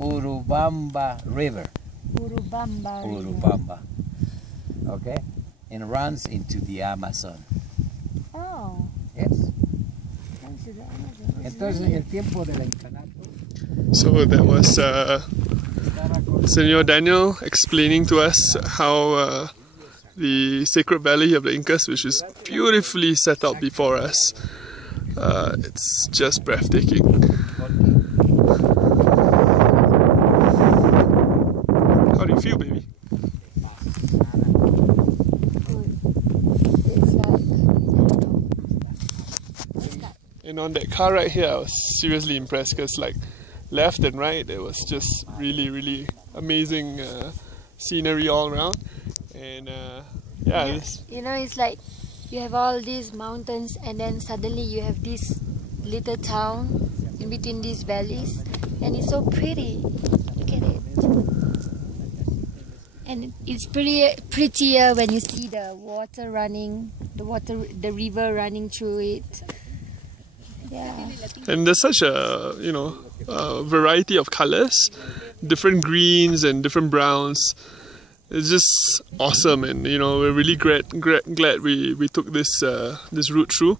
Urubamba River. Urubamba River. Urubamba. Okay? And runs into the Amazon. Oh. Yes. Into the Amazon. Entonces, en el tiempo del incanato. So that was Senor Daniel explaining to us how the Sacred Valley of the Incas, which is beautifully set out before us, it's just breathtaking. How do you feel, baby? And on that car right here, I was seriously impressed because, like, left and right, there was just really amazing scenery all around. And yeah, you know, it's like you have all these mountains, and then suddenly you have this little town in between these valleys, and it's so pretty. Look at it. And it's prettier when you see the water running, the river running through it. Yeah. And there's such a, variety of colors, different greens and different browns. It's just awesome, and we're really glad we took this route through.